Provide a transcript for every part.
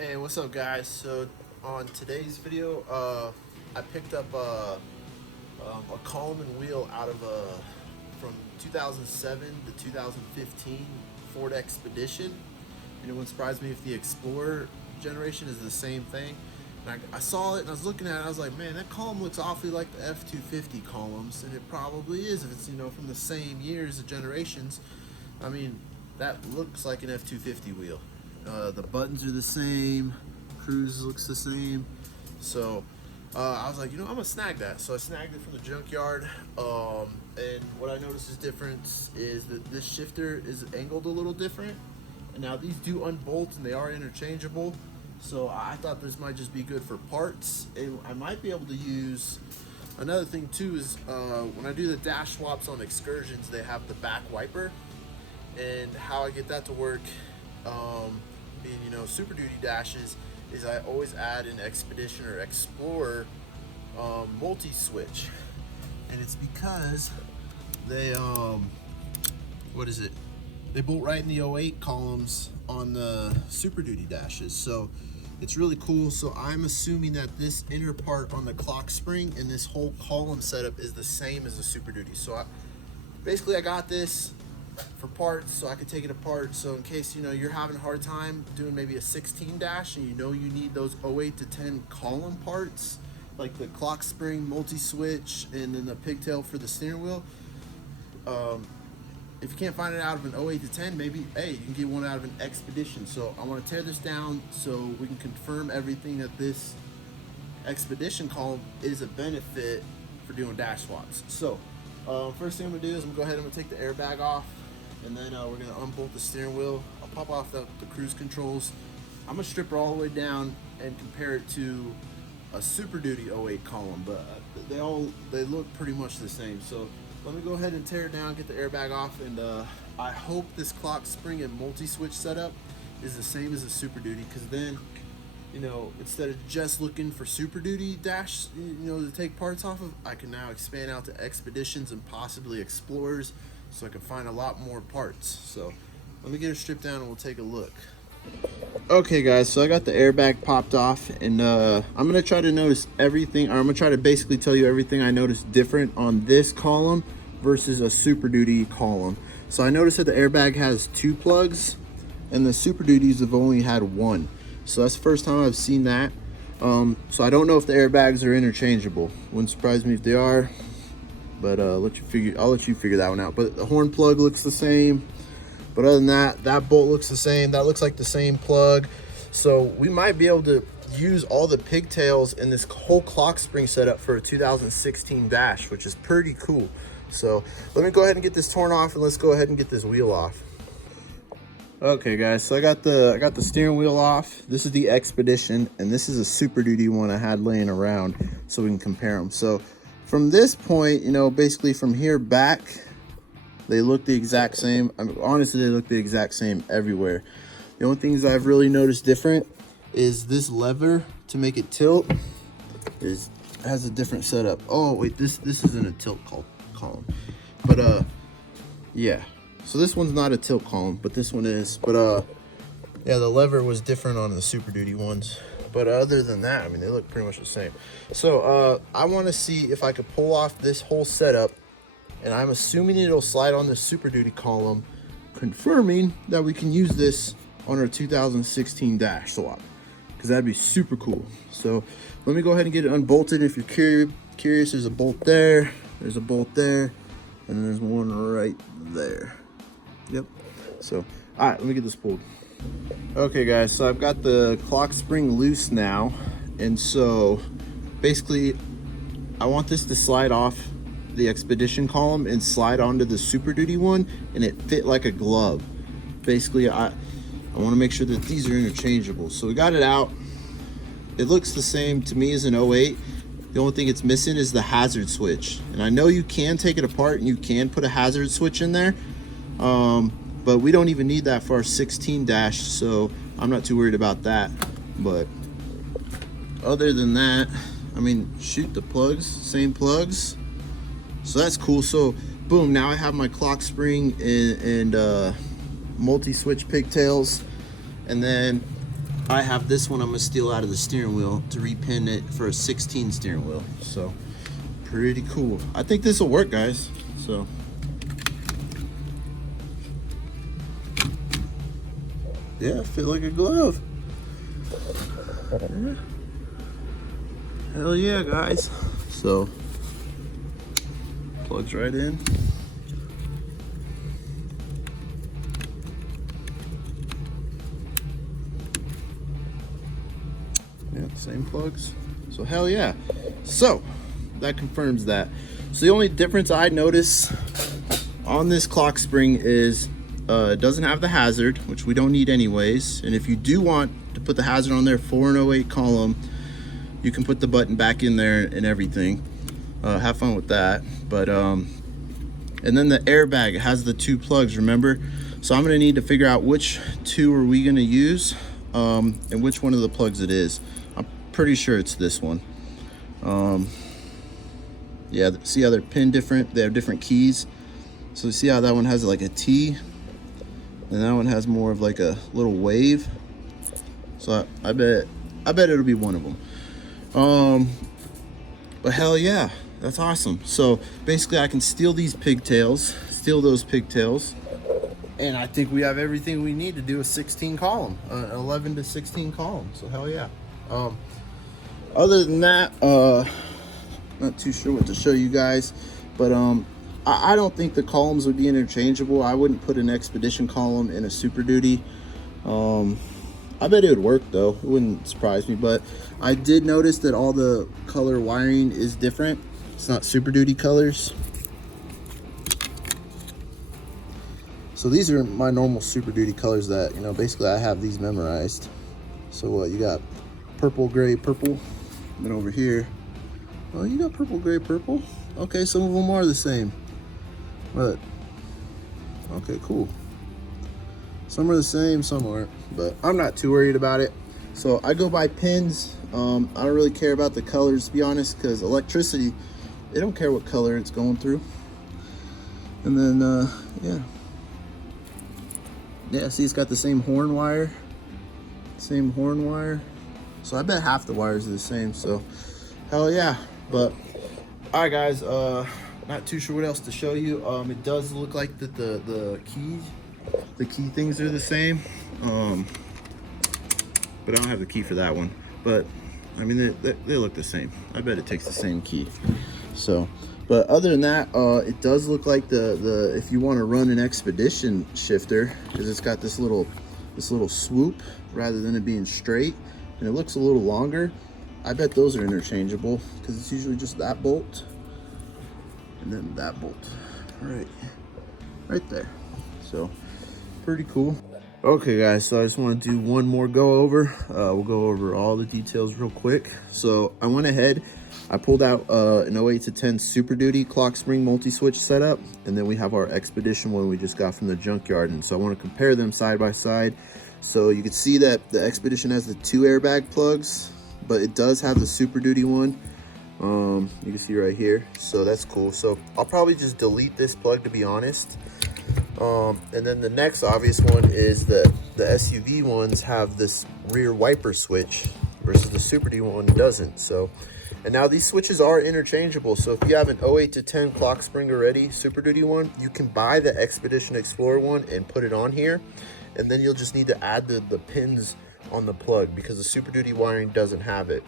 Hey, what's up, guys? So on today's video, I picked up a column and wheel out of from 2007 to 2015 Ford Expedition, and it wouldn't surprise me if the Explorer generation is the same thing. And I saw it and I was looking at it. I was like, man, that column looks awfully like the F250 columns, and it probably is if it's from the same years of generations. I mean, that looks like an F250 wheel. The buttons are the same, cruise looks the same. So I was like, I'm gonna snag that. So I snagged it from the junkyard. And what I noticed is different is that this shifter is angled a little different. And now these do unbolt and they are interchangeable. So I thought this might just be good for parts. And I might be able to use, another thing too is when I do the dash swaps on excursions, they have the back wiper. And how I get that to work, being Super Duty dashes, is I always add an Expedition or Explorer multi-switch, and it's because they what is it? They bolt right in the '08 columns on the Super Duty dashes, so it's really cool. So I'm assuming that this inner part on the clock spring and this whole column setup is the same as the Super Duty. So I got this for parts so I could take it apart. So in case you're having a hard time doing maybe a 16 dash and you need those 08 to 10 column parts, like the clock spring, multi-switch, and then the pigtail for the steering wheel, if you can't find it out of an 08 to 10, maybe you can get one out of an Expedition. So I want to tear this down so we can confirm everything that this Expedition column is a benefit for doing dash swaps. So first thing I'm gonna do is I'm gonna take the airbag off, and then we're gonna unbolt the steering wheel. I'll pop off the cruise controls. I'm gonna strip her all the way down and compare it to a Super Duty '08 column, but they look pretty much the same. So let me go ahead and tear it down, get the airbag off, and I hope this clock spring and multi-switch setup is the same as the Super Duty, because then instead of just looking for Super Duty dash, to take parts off of, I can now expand out to Expeditions and possibly Explorers, so I can find a lot more parts. So let me get her stripped down and we'll take a look. Okay, guys, so I got the airbag popped off, and I'm gonna try to notice everything, or I'm gonna try to basically tell you everything I noticed different on this column versus a Super Duty column. So I noticed that the airbag has 2 plugs, and the Super Duties have only had 1. So that's the first time I've seen that. So I don't know if the airbags are interchangeable. Wouldn't surprise me if they are, but I'll let you figure that one out. But the horn plug looks the same. But other than that, that bolt looks the same. That looks like the same plug. So we might be able to use all the pigtails in this whole clock spring setup for a 2016 dash, which is pretty cool. So let me go ahead and get this torn off, and let's go ahead and get this wheel off. Okay, guys, so I got the steering wheel off. This is the Expedition, and this is a Super Duty one I had laying around, so we can compare them. So from this point, basically from here back, they look the exact same. I mean, honestly, they look the exact same everywhere. The only things I've really noticed different is this lever to make it tilt has a different setup. Oh wait, this isn't a tilt column, but yeah. So this one's not a tilt column, but this one is. But yeah, the lever was different on the Super Duty ones. But other than that, I mean, they look pretty much the same. So I want to see if I could pull off this whole setup, and I'm assuming it'll slide on the Super Duty column, confirming that we can use this on our 2016 dash swap, because that'd be super cool. So let me go ahead and get it unbolted. If you're curious, there's a bolt there, there's a bolt there, and there's one right there. Yep. So all right, let me get this pulled. Okay, guys, so I've got the clock spring loose now, and so basically I want this to slide off the Expedition column and slide onto the Super Duty one, and it fit like a glove. Basically I want to make sure that these are interchangeable. So we got it out. It looks the same to me as an '08. The only thing it's missing is the hazard switch, and I know you can take it apart and you can put a hazard switch in there, but we don't even need that for our 16 dash, so I'm not too worried about that. But other than that, I mean, shoot, the plugs, same plugs, so that's cool. So boom, now I have my clock spring and multi-switch pigtails, and then I have this one I'm gonna steal out of the steering wheel to repin it for a 16 steering wheel. So pretty cool. I think this will work, guys. So yeah, fit like a glove. Hell yeah, guys. So plugs right in. Yeah, same plugs. So hell yeah. So that confirms that. So the only difference I notice on this clock spring is it doesn't have the hazard, which we don't need anyways. And if you do want to put the hazard on there for an 08 column, you can put the button back in there and everything. Have fun with that. But and then the airbag, it has the 2 plugs, remember? So I'm gonna need to figure out which 2 are we gonna use and which one of the plugs it is. I'm pretty sure it's this one. Yeah, see how they're pinned different? They have different keys. So you see how that one has like a T, and that one has more of like a little wave. So I bet it'll be one of them. But hell yeah, that's awesome. So basically I can steal these pigtails, steal those pigtails, and I think we have everything we need to do a 16 column, 11 to 16 column. So hell yeah. Other than that, not too sure what to show you guys, but I don't think the columns would be interchangeable. I wouldn't put an Expedition column in a Super Duty. I bet it would work though. It wouldn't surprise me, but I did notice that all the color wiring is different. It's not Super Duty colors. So these are my normal Super Duty colors that, you know, basically I have these memorized. So what, you got purple, gray, purple. And then over here, oh, you got purple, gray, purple. Okay, some of them are the same. But, okay, cool. Some are the same, some aren't, but I'm not too worried about it. So I go by pins. I don't really care about the colors, to be honest, because electricity, they don't care what color it's going through. And then, yeah, see, it's got the same horn wire. Same horn wire. So I bet half the wires are the same, so hell yeah. But, all right, guys, not too sure what else to show you. It does look like that the key things are the same, but I don't have the key for that one. But I mean, they look the same. I bet it takes the same key. So, but other than that, it does look like the if you want to run an Expedition shifter, because it's got this little swoop rather than it being straight, and it looks a little longer. I bet those are interchangeable because it's usually just that bolt and then that bolt right there. So pretty cool. Okay guys, so I just want to do one more go over. We'll go over all the details real quick. So I went ahead, I pulled out an 08 to 10 Super Duty clock spring multi-switch setup, and then we have our Expedition one we just got from the junkyard. And so I want to compare them side by side. So you can see that the Expedition has the 2 airbag plugs, but it does have the Super Duty one. You can see right here, so that's cool. So I'll probably just delete this plug, to be honest. And then the next obvious one is that the SUV ones have this rear wiper switch versus the Super Duty one doesn't. So, and now these switches are interchangeable. So if you have an 08 to 10 clock spring already, Super Duty one, you can buy the Expedition Explorer one and put it on here. And then you'll just need to add the pins on the plug because the Super Duty wiring doesn't have it.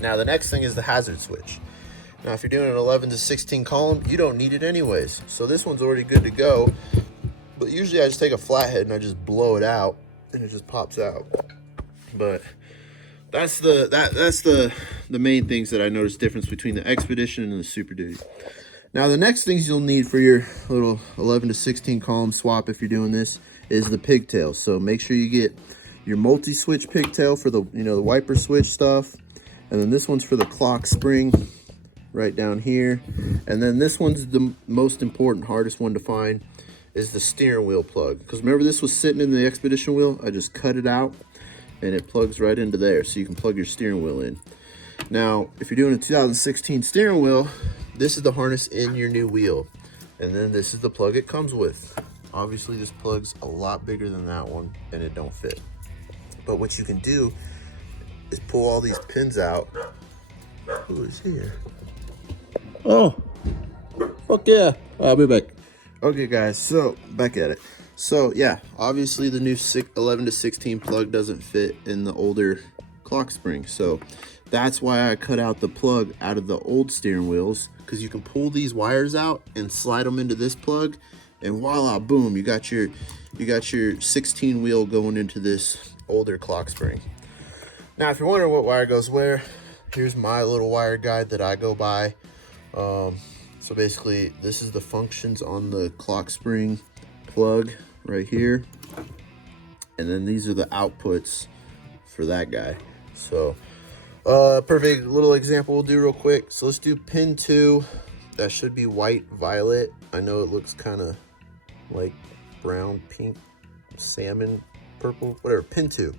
Now the next thing is the hazard switch. Now if you're doing an 11 to 16 column, you don't need it anyways. So this one's already good to go. But usually I just take a flathead and I just blow it out and it just pops out. But that's the main things that I noticed difference between the Expedition and the Super Duty. Now the next things you'll need for your little 11 to 16 column swap, if you're doing this, is the pigtail. So make sure you get your multi-switch pigtail for the, you know, the wiper switch stuff. And then this one's for the clock spring right down here. And then this one's the most important, hardest one to find, is the steering wheel plug. Because remember, this was sitting in the Expedition wheel. I just cut it out and it plugs right into there. So you can plug your steering wheel in. Now, if you're doing a 2016 steering wheel, this is the harness in your new wheel. And then this is the plug it comes with. Obviously this plug's a lot bigger than that one and it don't fit. But what you can do is pull all these pins out. Who is here? Oh, fuck yeah. I'll be back. Okay, guys, so back at it. So, yeah, obviously the new 11 to 16 plug doesn't fit in the older clock spring. So that's why I cut out the plug out of the old steering wheels, because you can pull these wires out and slide them into this plug, and voila, boom, you got your 16 wheel going into this older clock spring. Now, if you're wondering what wire goes where, here's my little wire guide that I go by. So basically, this is the functions on the clock spring plug right here, and then these are the outputs for that guy. So perfect little example we'll do real quick. So let's do pin 2. That should be white violet. I know it looks kind of like brown, pink, salmon, purple, whatever. Pin 2.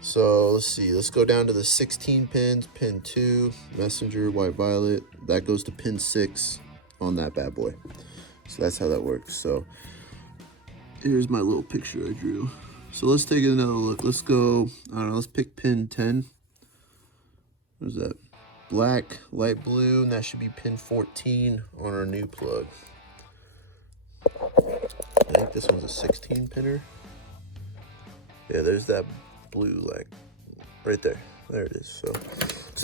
So let's see, let's go down to the 16 pins. Pin 2, messenger, white violet. That goes to pin 6 on that bad boy. So that's how that works. So here's my little picture I drew. So let's take another look. Let's go, I don't know, let's pick pin 10. What is that? Black, light blue, and that should be pin 14 on our new plug. I think this one's a 16 pinner. Yeah, there's that blue, like right there. There it is. So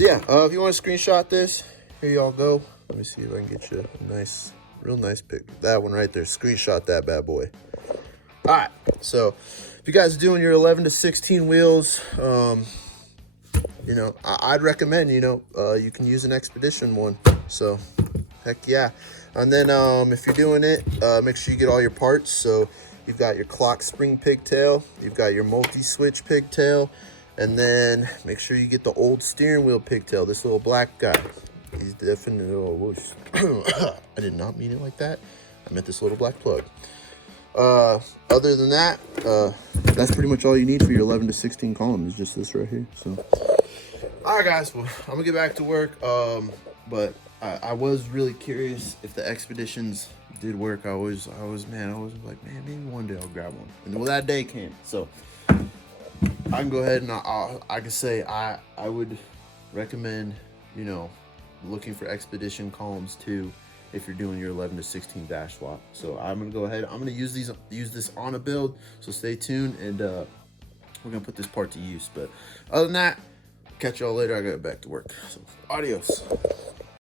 yeah, if you want to screenshot this, here y'all go. Let me see if I can get you a nice, real nice pic. That one right there. Screenshot that bad boy. All right. So if you guys are doing your 11 to 16 wheels, you know, I'd recommend, you know, you can use an Expedition one. So heck yeah. And then if you're doing it, make sure you get all your parts. So you've got your clock spring pigtail, you've got your multi-switch pigtail, and then make sure you get the old steering wheel pigtail, this little black guy. He's definitely, oh, whoosh. I did not mean it like that. I meant this little black plug. Other than that, that's pretty much all you need for your 11 to 16 column is just this right here. So, all right, guys, well, I'm gonna get back to work. But I was really curious if the Expeditions did work. I was like, man, maybe one day I'll grab one. And well, that day came. So I can go ahead and I can say I would recommend, you know, looking for Expedition columns too if you're doing your 11 to 16 dash swap. So I'm gonna go ahead. I'm gonna use this on a build. So stay tuned, and we're gonna put this part to use. But other than that, catch y'all later. I gotta get back to work. So adios.